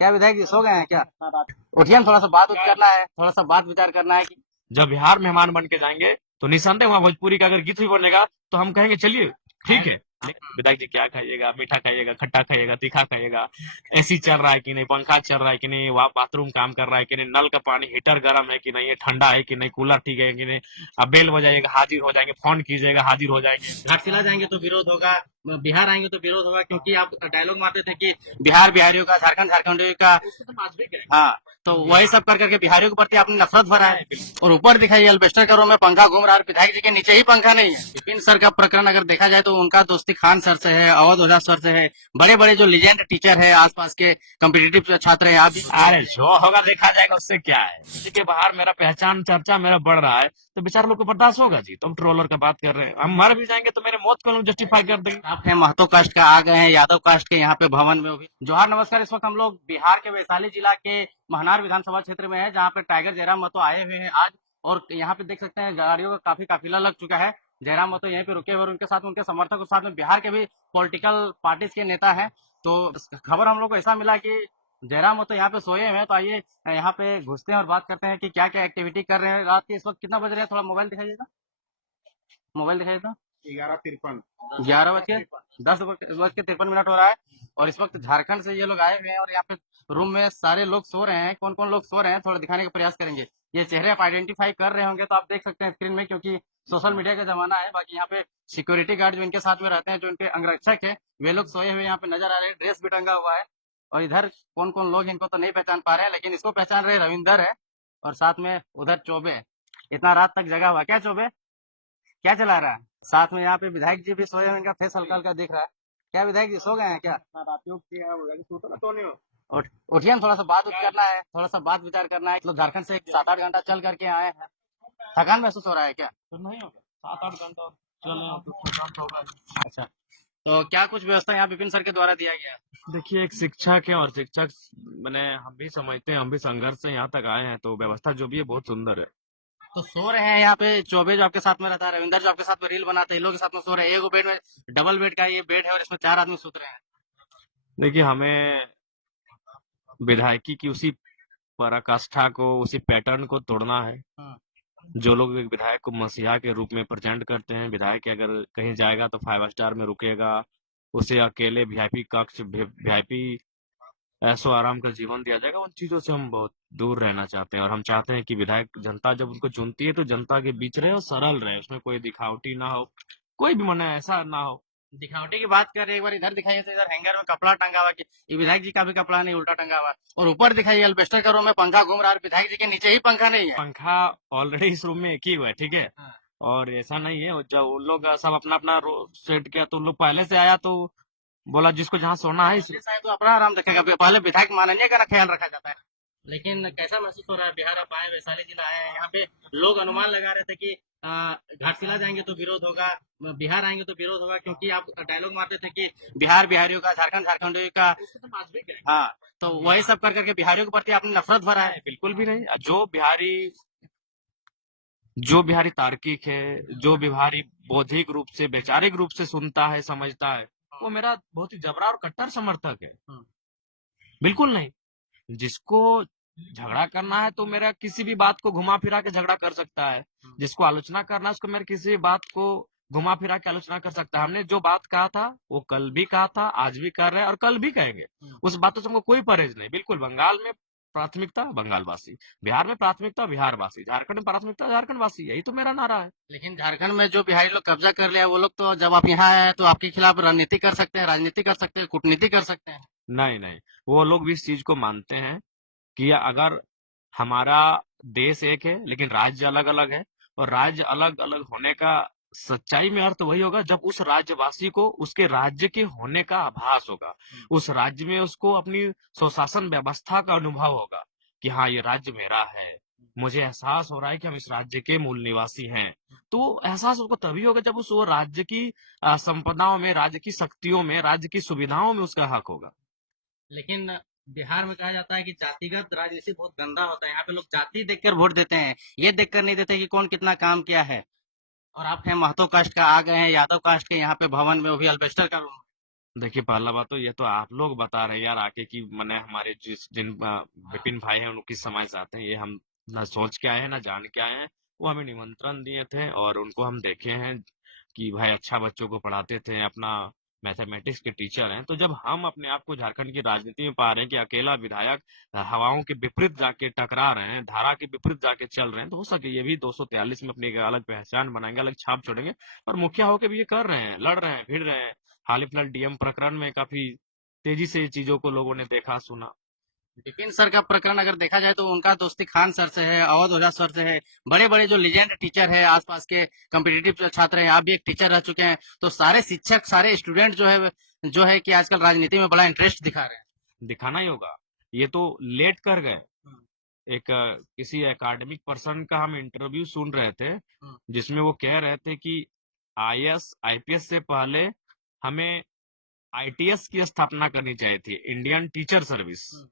क्या विधायक जी सो गए हैं क्या? उठिए, हम थोड़ा सा बात उत करना है, थोड़ा सा बात विचार करना है कि जब बिहार मेहमान बन के जाएंगे तो निसंदेह वहां भोजपुरी का अगर गीत भी बनेगा तो हम कहेंगे चलिए ठीक है। लेकिन विधायक जी क्या खाइएगा, मीठा खाइएगा, खट्टा खाइएगा, तीखा खाइएगा, एसी चल रहा है कि नहीं, पंखा चल रहा है कि नहीं, वहाँ बाथरूम काम कर रहा है कि नहीं, नल का पानी हीटर गर्म है कि नहीं, ठंडा है कि नहीं, कूलर ठीक है कि नहीं। अब बेल बजाइएगा हाजिर हो जाएंगे, फोन कीजिएगा हाजिर हो जाएंगे। घाटशिला जाएंगे तो विरोध होगा, बिहार आएंगे तो विरोध होगा, क्योंकि आप डायलॉग मारते थे कि बिहार बिहारियों का, झारखंड झारखंडियों का। हाँ, तो वही सब कर करके बिहारियों के प्रति आपने नफरत भरा है। और ऊपर दिखाई अल्बेस्टर के रूम में पंखा घूम रहा है, विधायक जी के नीचे ही पंखा नहीं है। विपिन सर का प्रकरण अगर देखा जाए तो उनका दोस्ती खान सर से है, अवध ओझा सर से है। बड़े बड़े जो लीजेंड टीचर है, आसपास के कम्पिटिटिव छात्र है, आप भी। अरे जो होगा देखा जाएगा, उससे क्या है। किसी के बाहर मेरा पहचान चर्चा मेरा बढ़ रहा है तो बेचारे लोग को बर्दाश्त होगा जी। तुम ट्रोलर का बात कर रहे हैं, हम मर भी जाएंगे तो मेरे मौत को लोग जस्टिफाई कर देंगे। आप है महतो कास्ट का, आ गए हैं यादव कास्ट के यहाँ पे भवन में भी। जोहार नमस्कार। इस वक्त हम लोग बिहार के वैशाली जिला के महनार विधानसभा क्षेत्र में है, जहाँ पे टाइगर जयराम महतो आए हुए हैं आज। और यहाँ पे देख सकते हैं गाड़ियों का काफी काफिला लग चुका है। जयराम महतो यहीं पे रुके हुए और उनके साथ उनके समर्थक और साथ में बिहार के भी पॉलिटिकल पार्टीज के नेता है। तो खबर हम लोग को ऐसा मिला कि जयराम महतो यहाँ पे सोए हुए हैं। तो आइए यहाँ पे घुसते हैं और बात करते हैं कि क्या क्या एक्टिविटी कर रहे हैं। रात के इस वक्त कितना बज रहे हैं? थोड़ा मोबाइल दिखाइएगा, मोबाइल दिखाइएगा। 11:53, 11:10 बज के 53 मिनट हो रहा है। और इस वक्त झारखंड से ये लोग आए हुए हैं और यहाँ पे रूम में सारे लोग सो रहे हैं। कौन कौन लोग सो रहे हैं थोड़ा दिखाने का प्रयास करेंगे। ये चेहरे आप आइडेंटिफाई कर रहे होंगे तो आप देख सकते हैं स्क्रीन में, क्योंकि सोशल मीडिया का जमाना है। बाकी यहाँ पे सिक्योरिटी गार्ड जो इनके साथ में रहते हैं, जो इनके अंगरक्षक है, वे लोग सोए हुए यहाँ पे नजर आ रहे हैं। ड्रेस भी टंगा हुआ है। और इधर कौन कौन लोग इनको तो नहीं पहचान पा रहे हैं, लेकिन इसको पहचान रहे। रविंदर है और साथ में उधर चौबे है। इतना रात तक जगा हुआ क्या चौबे? क्या चला रहा है? साथ में यहाँ पे विधायक जी भी सोए हैं, इनका फेस हल्का हल्का दिख रहा है। क्या विधायक जी सो गए हैं क्या? उठिए, हम थोड़ा सा बात उत करना है, थोड़ा सा बात विचार करना है। मतलब झारखंड से 7-8 घंटा चल करके आए हैं, थकान महसूस हो रहा है क्या? तो नहीं होगा, 7-8 घंटा चले तो थकान तो होगा। अच्छा, तो क्या कुछ व्यवस्था यहाँ विपिन सर के द्वारा दिया गया है? देखिए एक शिक्षक है और शिक्षक मैंने हम भी समझते हैं, हम भी संघर्ष से यहाँ तक आए हैं तो व्यवस्था जो भी है बहुत सुंदर है। तो सो रहे हैं यहाँ पे चौबे जो आपके साथ में रहता है, रविंदर जो आपके साथ में रील बनाते हैं, इन लोगों के साथ में सो रहे हैं। एक बेड में, डबल बेड का ये बेड है और इसमें 4 आदमी सो रहे हैं। देखिए हमें विधायकी की उसी पराकाष्ठा को, उसी पैटर्न को तोड़ना है। हाँ। जो लोग एक विधायक को मसीहा के रूप में प्रेजेंट करते हैं, विधायक अगर कहीं जाएगा तो 5 स्टार में रुकेगा, उसे अकेले वीआईपी कक्ष, वीआईपी ऐशो आराम का जीवन दिया जाएगा, उन चीजों से हम बहुत दूर रहना चाहते हैं। और हम चाहते हैं कि विधायक, जनता जब उनको चुनती है तो जनता के बीच रहे और सरल रहे, उसमें कोई दिखावटी ना हो, कोई भी मन ऐसा ना हो। दिखावटी की बात कर रहे हैं, एक बार इधर दिखाइए तो इधर हैंगर में कपड़ा टंगा हुआ कि ये विधायक जी का भी कपड़ा नहीं, उल्टा टंगा हुआ। और ऊपर दिखाइए अल्बेस्टर के रूम में पंखा घूम रहा है, विधायक जी के नीचे ही पंखा नहीं है। पंखा ऑलरेडी इस रूम में एक ही हुआ है, ठीक है। हाँ। और ऐसा नहीं है, जब उन लोग सब अपना अपना सेट किया तो उन लोग पहले से आया तो बोला जिसको जहाँ सोना है जैसा है तो अपना आराम रखेगा, पहले विधायक माननीय का ख्याल रखा जाता है। लेकिन कैसा महसूस हो रहा है? बिहार आप आए, वैशाली जिला आए हैं, यहाँ पे लोग अनुमान लगा रहे थे कि घाटशिला जाएंगे तो विरोध होगा, बिहार आएंगे तो विरोध होगा, क्योंकि आप डायलॉग मारते थे कि बिहार बिहारियों का, झारखंड झारखंडियों का। हाँ, तो वही सब कर करके बिहारियों के प्रति आपने नफरत भरा है। बिल्कुल भी नहीं। जो बिहारी तार्किक है, जो बिहारी बौद्धिक रूप से, वैचारिक रूप से सुनता है, समझता है, वो मेरा बहुत ही जबरा और कट्टर समर्थक है। बिल्कुल नहीं। जिसको झगड़ा करना है तो मेरा किसी भी बात को घुमा फिरा के झगड़ा कर सकता है, जिसको आलोचना करना है उसको मेरे किसी भी बात को घुमा फिरा के आलोचना कर सकता है। हमने जो बात कहा था वो कल भी कहा था, आज भी कर रहे हैं और कल भी कहेंगे। उस बातों से हमको कोई परहेज नहीं। बिल्कुल, बंगाल में प्राथमिकता बंगालवासी, बिहार में प्राथमिकता बिहारवासी, झारखंड में प्राथमिकता झारखंडवासी, यही तो मेरा नारा है। लेकिन झारखंड में जो बिहारी लोग कब्जा कर लिया, वो लोग तो जब आप यहाँ आए तो आपके खिलाफ रणनीति कर सकते हैं, राजनीति कर सकते हैं, कूटनीति कर सकते हैं। नहीं नहीं, वो लोग भी इस चीज को मानते हैं कि अगर हमारा देश एक है लेकिन राज्य अलग अलग है, और राज्य अलग अलग होने का सच्चाई में अर्थ वही होगा जब उस राज्यवासी को उसके राज्य के होने का आभास होगा, उस राज्य में उसको अपनी स्वशासन व्यवस्था का अनुभव होगा कि हाँ ये राज्य मेरा है, मुझे एहसास हो रहा है कि हम इस राज्य के मूल निवासी हैं। तो एहसास उसको तभी होगा जब उस वो राज्य की संपदाओं में, राज्य की शक्तियों में, राज्य की सुविधाओं में उसका हक होगा। लेकिन बिहार में कहा जाता है कि जातिगत राजनीति बहुत गंदा होता है। यहाँ पे लोग जाति देखकर वोट देते हैं, ये देखकर नहीं देते कि कौन कितना काम किया है। और आप हैं महतो कास्ट का, आ गए हैं यादव कास्ट के यहाँ पे भवन में, वो भी अल्बेस्टर का रूम। देखिए, पहला बात तो ये तो आप लोग बता रहे हैं यार आके कि मैंने हमारे जिन विपिन भाई हैं उनकी समाज से आते हैं, ये हम ना सोच के आए हैं ना जान के आए हैं। वो हमें निमंत्रण दिए थे और उनको हम देखे हैं कि भाई अच्छा बच्चों को पढ़ाते थे, अपना मैथमेटिक्स के टीचर हैं। तो जब हम अपने आप को झारखंड की राजनीति में पा रहे हैं कि अकेला विधायक हवाओं के विपरीत जाके टकरा रहे हैं, धारा के विपरीत जाके चल रहे हैं, तो हो सके ये भी 243 में अपनी एक अलग पहचान बनाएंगे, अलग छाप छोड़ेंगे। और मुखिया होके भी ये कर रहे हैं, लड़ रहे हैं, भिड़ रहे हैं। हाल ही फिलहाल डीएम प्रकरण में काफी तेजी से ये चीजों को लोगों ने देखा सुना। विपिन सर का प्रकरण अगर देखा जाए तो उनका दोस्ती खान सर से है, अवध ओझा सर से है। बड़े बड़े जो लीजेंड टीचर है आसपास के कॉम्पिटिटिव छात्र हैं, आप भी एक टीचर रह चुके हैं, तो सारे शिक्षक सारे स्टूडेंट जो है कि आजकल राजनीति में बड़ा इंटरेस्ट दिखा रहे हैं। दिखाना ही होगा। ये तो लेट कर गए। हम्म, एक किसी एकेडमिक पर्सन का हम इंटरव्यू सुन रहे थे, हम्म, जिसमें वो कह रहे थे कि आईएएस आईपीएस से पहले हमें आईटीएस की स्थापना करनी चाहिए थी, इंडियन टीचर सर्विस, हम्म,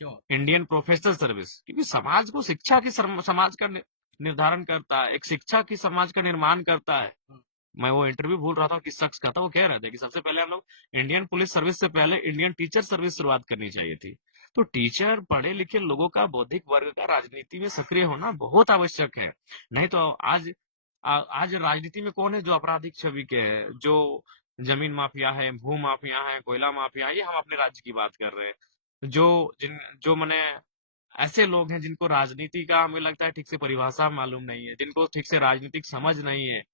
क्यों? Indian professional service. क्योंकि समाज को शिक्षा की समाज का निर्धारण करता है, एक शिक्षा की समाज का निर्माण करता है। हम्म, मैं वो इंटरव्यू भूल रहा था किस शख्स का था, वो कह रहे थे कि सबसे पहले हम लोग इंडियन पुलिस सर्विस से पहले इंडियन टीचर सर्विस शुरुआत करनी चाहिए थी। तो टीचर पढ़े लिखे लोगों का बौद्धिक वर्ग का राजनीति में सक्रिय होना बहुत आवश्यक है। नहीं तो आज राजनीति में कौन है जो आपराधिक छवि के है, जो जमीन माफिया है, भू माफिया है, कोयला माफिया है। ये हम अपने राज्य की बात कर रहे हैं। जो मैंने ऐसे लोग हैं जिनको राजनीति का हमें लगता है ठीक से परिभाषा मालूम नहीं है, जिनको ठीक से राजनीतिक समझ नहीं है,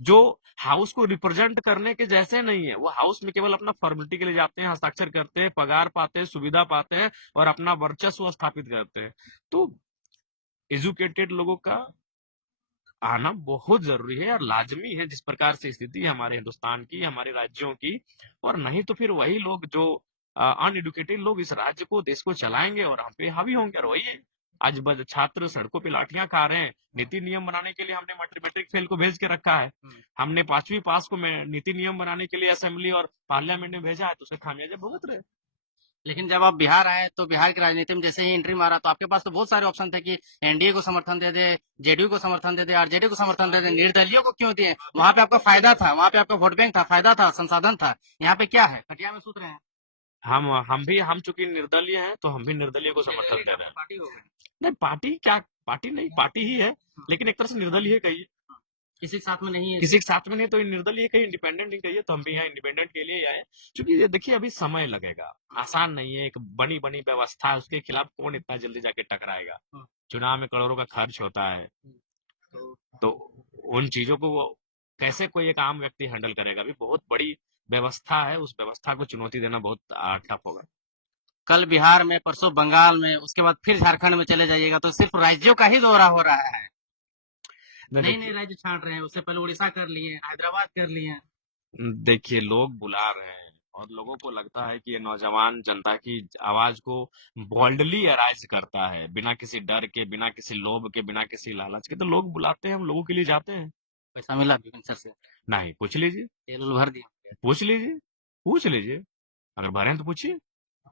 जो हाउस को रिप्रेजेंट करने के जैसे नहीं है। वो हाउस में केवल अपना फॉर्मेलिटी के लिए जाते हैं, हस्ताक्षर करते हैं, पगार पाते हैं, सुविधा पाते हैं और अपना वर्चस्व स्थापित करते हैं। तो एजुकेटेड लोगों का आना बहुत जरूरी है और लाजमी है, जिस प्रकार से स्थिति है हमारे हिंदुस्तान की, हमारे राज्यों की। और नहीं तो फिर वही लोग जो अनएडुकेटेड लोग इस राज्य को, देश को चलाएंगे और हम पे हावी होंगे। और वही है, आज छात्र सड़कों पे लाठियां खा रहे हैं। नीति नियम बनाने के लिए हमने मैट्रिक फेल को भेज के रखा है। हमने 5वीं पास को नीति नियम बनाने के लिए असेंबली और पार्लियामेंट में भेजा है, तो उसे खामियाजा भुगत रहे। लेकिन जब आप बिहार आए तो बिहार की राजनीति में जैसे ही एंट्री मारा तो आपके पास तो बहुत सारे ऑप्शन थे कि एनडीए को समर्थन दे दे, जेडीयू को समर्थन दे दे, आरजेडी को समर्थन दे दे, निर्दलीयों को क्यों दिए? वहां पे आपका फायदा था, वहां पे आपका वोट बैंक था, फायदा था, संसाधन था। यहाँ पे क्या है? खटिया में सूत रहे हैं। हम चूंकि निर्दलीय हैं तो हम भी निर्दलीय को समर्थन दे रहे हैं। पार्टी हो गई। नहीं, पार्टी क्या, पार्टी नहीं, पार्टी ही है, लेकिन एक तरह से निर्दलीय कहिए। किसी के साथ में नहीं है। किसी के साथ में नहीं तो निर्दलीय कहिए, इंडिपेंडेंट ही कहिए। तो हम भी यहाँ इंडिपेंडेंट के लिए ही आए। क्योंकि ये देखिए अभी समय लगेगा, आसान नहीं है। एक बनी बनी व्यवस्था है, उसके खिलाफ कौन इतना जल्दी जाके टकराएगा। चुनाव में करोड़ों का खर्च होता है, तो उन चीजों को वो कैसे कोई एक आम व्यक्ति हैंडल करेगा। अभी बहुत बड़ी व्यवस्था है, उस व्यवस्था को चुनौती देना बहुत टफ होगा। कल बिहार में, परसों बंगाल में, उसके बाद फिर झारखंड में चले जाइएगा तो सिर्फ राज्यों का ही दौरा हो रहा है। नए नए राज्य छांट रहे हैं। उससे पहले उड़ीसा कर लिए, हैदराबाद कर लिए। देखिए लोग बुला रहे हैं और लोगों को लगता है कि ये नौजवान जनता की आवाज को बोल्डली अराइज करता है, बिना किसी डर के, बिना किसी लोभ के, बिना किसी लालच के। तो लोग बुलाते हैं, हम लोगों के लिए जाते हैं। पैसा मिला विपिन सर से? नहीं, पूछ लीजिए, तेल उल भर दिया? पूछ लीजिए, पूछ लीजिए। अगर भरे तो पूछिए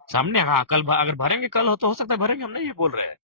सामने। हाँ, अगर भरेंगे कल हो सकता है भरेंगे, हम नहीं ये बोल रहे हैं,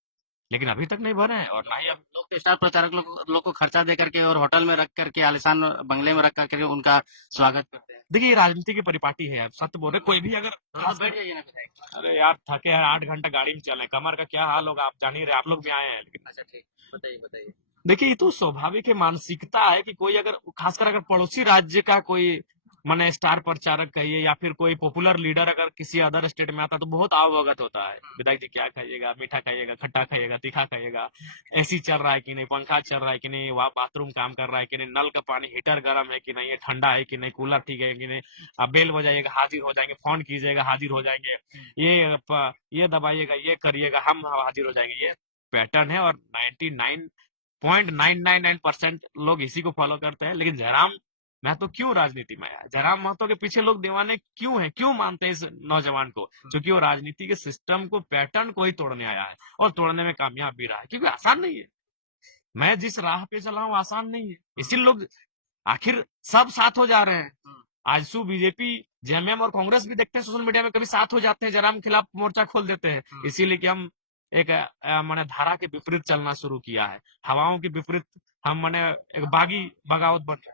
लेकिन अभी तक नहीं भरे हैं। और ना ही अब लोग तो स्टार प्रचारक लोग को खर्चा दे करके और होटल में रख करके, आलिशान बंगले में रख करके उनका स्वागत करते हैं। देखिए, ये राजनीति की परिपाटी है। आप सत्य बोल रहे, कोई भी अगर तो बैठ जाइए ना विधायक। अरे यार थके हैं, 8 घंटा गाड़ी में चले, कमर का क्या हाल होगा आप जान ही रहे। आप लोग भी आए हैं, लेकिन अच्छा ठीक, बताइए बताइए। देखिए ये तो स्वाभाविक है, मानसिकता है कि कोई अगर, खासकर अगर पड़ोसी राज्य का कोई माने स्टार प्रचारक कहिए या फिर कोई पॉपुलर लीडर अगर किसी अदर स्टेट में आता तो बहुत अवगत होता है। विधायक जी क्या खाइएगा, मीठा खाइएगा, खट्टा खाइएगा, तीखा खाइएगा, एसी चल रहा है कि नहीं, पंखा चल रहा है कि नहीं, वहाँ बाथरूम काम कर रहा है कि नहीं, नल का पानी हीटर गर्म है कि नहीं, ठंडा है कि नहीं, कूलर ठीक है कि नहीं। आप बेल बजाइएगा हाजिर हो जाएंगे, फोन कीजिएगा हाजिर हो जाएंगे, ये दबाइएगा, ये करिएगा, हम हाजिर हो जाएंगे। ये पैटर्न है और 99.999% लोग इसी को फॉलो करते हैं। लेकिन जयराम महतो क्यों राजनीति में आया? जयराम महतो के पीछे लोग दीवाने क्यों हैं, क्यों मानते हैं इस नौजवान को? क्योंकि वो राजनीति के सिस्टम को, पैटर्न को ही तोड़ने आया है और तोड़ने में कामयाब भी रहा है। क्योंकि आसान नहीं है, मैं जिस राह पे चला हूँ आसान नहीं है। इसीलिए लोग आखिर सब साथ हो जा रहे हैं। आजसू बीजेपी, जेएमएम और कांग्रेस भी देखते हैं सोशल मीडिया में कभी साथ हो जाते हैं, जयराम के खिलाफ मोर्चा खोल देते हैं। इसीलिए कि हम एक माने धारा के विपरीत चलना शुरू किया है, हवाओं के विपरीत हम माने एक बागी बगावत बन गए।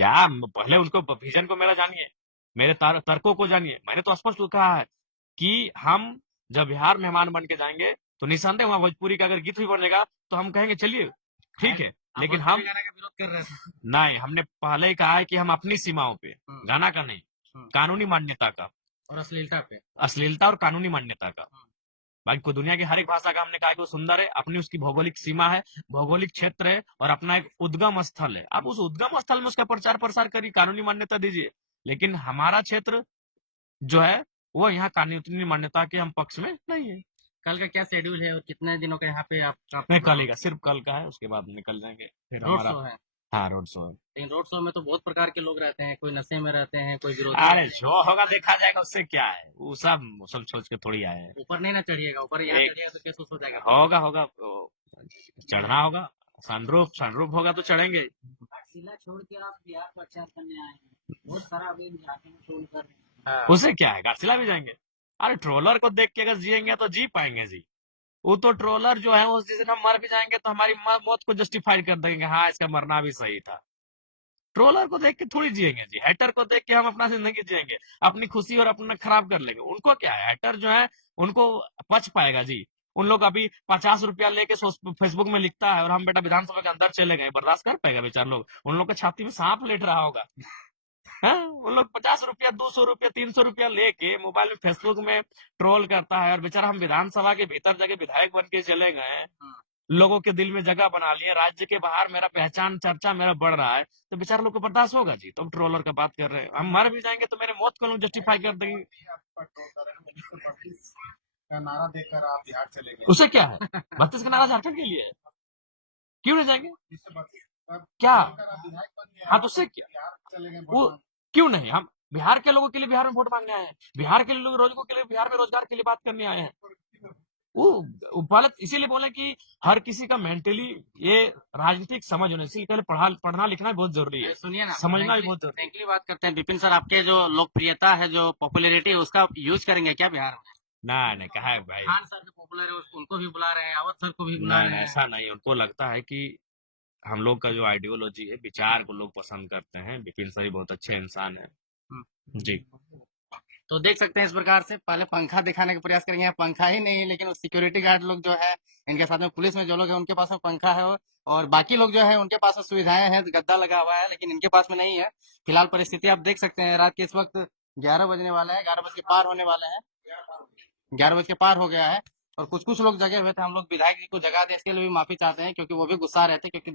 क्या पहले उनको विजन को मेरा जानिए, मेरे तर्कों को जानिए। मैंने तो स्पष्ट कहा है कि हम जब बिहार मेहमान बन के जाएंगे तो निसंदेह वहां भोजपुरी का अगर गीत भी बनेगा तो हम कहेंगे चलिए ठीक है, आप लेकिन भोजपुरी हम गाना का विरोध कर रहे थे। नहीं, हमने पहले ही कहा है कि हम अपनी सीमाओं पे, गाना का नहीं, कानूनी मान्यता का, और अश्लीलता पे। अश्लीलता और कानूनी मान्यता का। बाकी को दुनिया की हर एक भाषा का हमने कहा कि वो सुंदर है, अपनी उसकी भौगोलिक सीमा है, भौगोलिक क्षेत्र है और अपना एक उद्गम स्थल है। आप उस उद्गम स्थल में उसका प्रचार प्रसार करिए, कानूनी मान्यता दीजिए। लेकिन हमारा क्षेत्र जो है वो यहाँ कानूनी मान्यता के हम पक्ष में नहीं है। कल का क्या शेड्यूल है और कितने दिनों का यहाँ पे आपका नहीं, कल ही का, सिर्फ कल का है, उसके बाद निकल जाएंगे फिर रोड हमारा। शो है? हाँ, रोड शो है। लेकिन रोड शो में तो बहुत प्रकार के लोग रहते हैं, कोई नशे में रहते हैं, कोई विरोधी। अरे जो होगा देखा जाएगा, उससे क्या है, वो सब सोच के थोड़ी आए हैं। ऊपर नहीं ना चढ़िएगा, ऊपर यहाँ एक- चढ़िएगा तो केस हो जाएगा। होगा चढ़ना होगा, सनरूफ होगा तो चढ़ेंगे। जिला छोड़ के आप बिहार प्रचार करने आए हैं, बहुत सारा अभी झारखंड में ट्रोल कर रहे हैं। उसे क्या है, घाटशिला भी जाएंगे। अरे ट्रोलर को देख के अगर जिएंगे तो जी पाएंगे जी। वो तो ट्रोलर जो है उस जिस दिन हम मर भी जाएंगे तो हमारी मौत को जस्टिफाई कर देंगे, हाँ इसका मरना भी सही था। ट्रोलर को देख के थोड़ी जिएंगे जी, हैटर को देख के हम अपना जिंदगी जिएंगे, अपनी खुशी और अपना खराब कर लेंगे। उनको क्या है, हैटर जो है उनको पच पाएगा जी। उन लोग अभी 50 रुपया लेके फेसबुक में लिखता है और हम बेटा विधानसभा के अंदर चले गए, बर्दाश्त कर पाएगा बेचार लोग? उन लोग के छाती में सांप लेट रहा होगा। हाँ, उन लोग 50 रुपया 200 रुपया 300 रुपया लेके मोबाइल में फेसबुक में ट्रोल करता है और बेचारा हम विधानसभा के भीतर जाके विधायक बन के चले गए, लोगों के दिल में जगह बना लिए, राज्य के बाहर मेरा पहचान चर्चा मेरा बढ़ रहा है, तो बेचारे लोग को बर्दाश्त होगा जी? तुम ट्रोलर का बात कर रहे हैं, हम मर भी जाएंगे तो मेरे मौत को लोग जस्टिफाई कर देंगे। का नारा देकर आप बिहार चले गए। उसे क्या है, 32 का नारा झारखंड के लिए है, क्यों नहीं जाएंगे? जिससे 32 तब क्या? विधायक बन गए, हाँ तो उससे क्या? बिहार चले गए वो वोट मांगने। क्यों नहीं, हम बिहार के लोगों के लिए बिहार में वोट मांगने आए हैं, बिहार के लोगों के लिए बिहार में रोजगार के लिए बात करने आए हैं। वो पहले इसीलिए बोले कि हर किसी का मेंटली ये राजनीतिक समझ होना, इसीलिए पहले पढ़ना लिखना बहुत जरूरी है, सुनिए ना, समझना भी बहुत जरूरी है। फ्रैंकली बात करते हैं, विपिन सर आपके जो लोकप्रियता है, जो पॉपुलैरिटी है, उसका यूज करेंगे क्या बिहार में? नहीं कहा है भाई, खान सर जो पॉपुलर है उनको भी बुला रहे हैं, अवध सर को भी बुला रहे हैं। ऐसा नहीं, उनको लगता है कि हम लोग का जो आइडियोलॉजी है, विचार को लोग पसंद करते हैं। विपिन सर बहुत अच्छे इंसान है जी। तो देख सकते हैं इस प्रकार से पहले पंखा दिखाने का प्रयास करेंगे, पंखा ही नहीं लेकिन सिक्योरिटी गार्ड लोग जो है, इनके साथ में पुलिस में जो लोग हैं उनके पास में पंखा है, और बाकी लोग जो है उनके पास में सुविधाएं हैं, गद्दा लगा हुआ है, लेकिन इनके पास में नहीं है। फिलहाल परिस्थिति आप देख सकते हैं, रात के इस वक्त 11 बजने वाले हैं, 11 बज के पार होने वाले हैं, 11 बज के पार हो गया है, और कुछ लोग जगे हुए थे। हम लोग विधायक जी को जगा दे, इसके लिए भी माफी चाहते हैं, क्योंकि वो भी गुस्सा रहते, क्योंकि